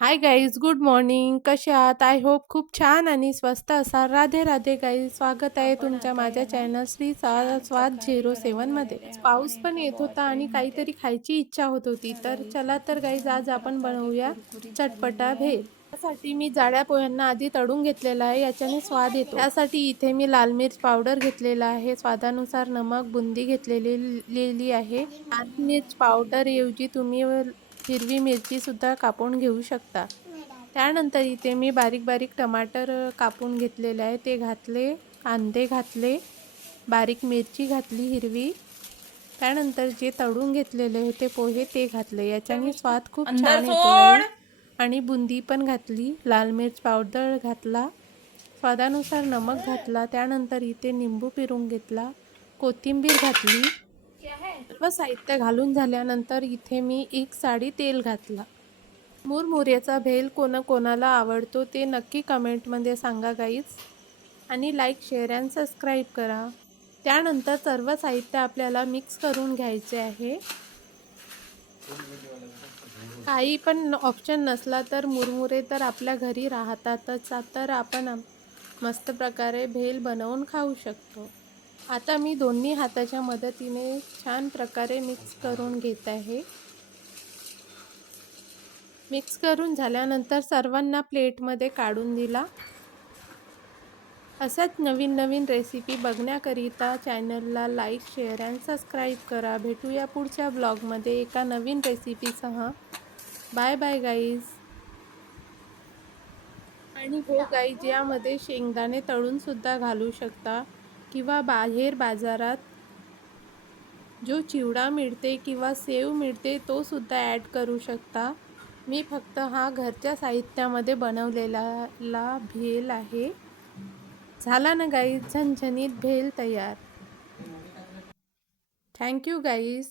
Hi guys, good morning. कसे आहात? I hope खूप छान आणि स्वस्त असाल. राधे राधे गाईज, स्वागत आहे आपण तुमच्या आता माझ्या आहे ना चॅनल श्री छान स्वाद प्रकारे 07 मध्ये. बनवलेले आहे आपण पाऊस पण एका येत होता आणि बॉटलमध्ये. काहीतरी खायची इच्छा होत होती. तर तर गाईस चला तर गाईज, छान आज आपण प्रकारे बनवूया कुरकुरीत चटपटा झालेली आहे. भेल. त्यासाठी मी जाड्या पोह्यांना आधी तळून घेतलेला आहे, याच्याने स्वाद येतो. त्यासाठी इथे मी लाल मिर्च पावडर घेतलेला आहे, स्वादानुसार नमक, बुंदी घेतलेली आहे. लाल मिर्च पावडर ऐवजी तुम्ही हिरवी मिरची सुद्धा कापून घेऊ शकता. त्यानंतर इथे मी बारीक बारीक टमाटर कापून घेतलेले आहे, ते घातले. कांदे घातले, बारीक मिरची घातली हिरवी. त्यानंतर जे तळून घेतलेले होते पोहे ते घातले, याच्याने स्वाद खूप अंदर छान येतो सोड. गाईस. आणि बुंदी पण घातली, लाल मिर्च पावडर घातला, स्वादानुसार नमक घातला. त्यानंतर इथे निंबू पिळून घेतला, कोथिंबीर घातली. सर्व साहित्य घालून झाल्यानंतर इथे मी एक साडी तेल घातला. मुरमुऱ्याचा भेल कोणाला आवडतो ते नक्की कमेंटमध्ये सांगा गाईज. आणि लाईक, शेअर अँड सबस्क्राईब करा. त्यानंतर सर्व साहित्य आपल्याला मिक्स करून घ्यायचे आहे. काही पण ऑप्शन नसला तर मुरमुरे तर आपल्या घरी राहतातच, तर आपण मस्त प्रकारे भेल बनवून खाऊ शकतो. आता मी दोन्ही हाताच्या मदतीने छान प्रकारे मिक्स करून घेत आहे. मिक्स करून झाल्यानंतर सर्वांना प्लेटमध्ये काढून दिला. अशाच नवीन नवीन रेसिपी बघण्याकरिता चॅनलला लाईक, शेअर अँड सबस्क्राईब करा. भेटूया पुढच्या ब्लॉगमध्ये एका नवीन रेसिपीसह. Bye bye guys. आणि हो गाईज, यामध्ये शेंगदाणे तळून सुद्धा घालू शकता, किंवा बाहेर बाजारात जो चिवडा मिळते किंवा सेव मिळते तो सुद्धा ॲड करू शकता. मी फक्त हा घरच्या साहित्यामध्ये बनवलेला भेल आहे. झाला ना गाईज, झणझणीत भेल तयार. Thank you guys.